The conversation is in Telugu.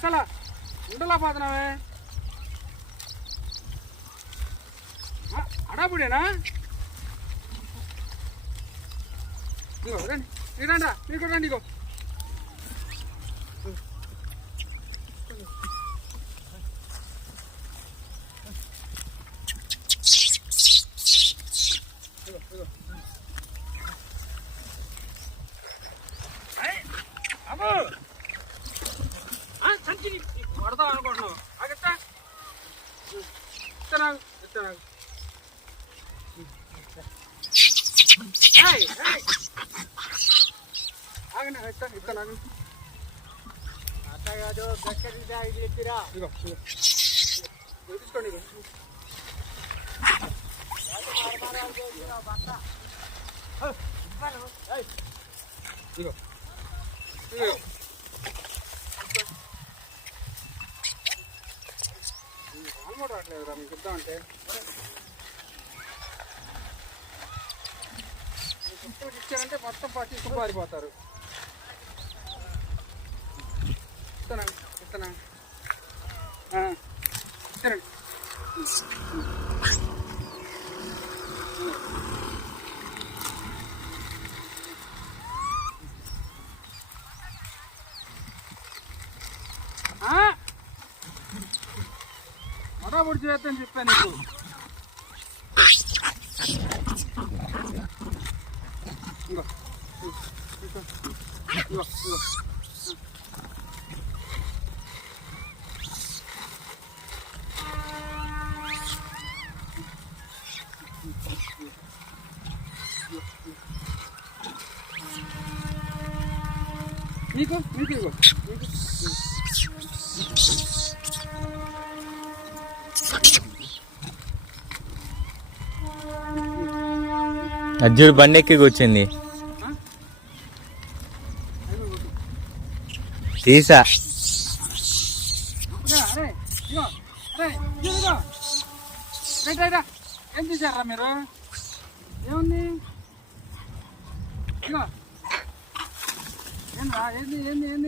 చాలా ఉండలా పోతున్నావే అడాపుడేనా ఇగో రండి రండా మీరు కూడా రండి ఇగో అబ్బో సంచి పడతావు అనుకుంటున్నావు ఆగట్టా ఇస్తాను ఇస్తాను ఆగండి ఇస్తాను ఇస్తాను ఆగండి అట్లా కాదు గట్టిగా ఇది ఎత్తిరా ఇగో తీసుకోండి ఇగో ఇగో ఇగో అలవాటు రావట్లేదురా మీకు ఇద్దామంటే ఇచ్చారంటే మొత్తం తీసుకుని పారిపోతారు ఇస్తానా ఇస్తానా ఇస్తానండి పొడి చేద్దని చెప్పాను నీకు ఇంకో ఇగో ఇగో నీకు నీకు ఇగో అజ్జుడు బండి ఎక్కి కూర్చుంది తీసా ఏం తీసారా మీరు ఏముంది ఏంది ఏంది ఏంది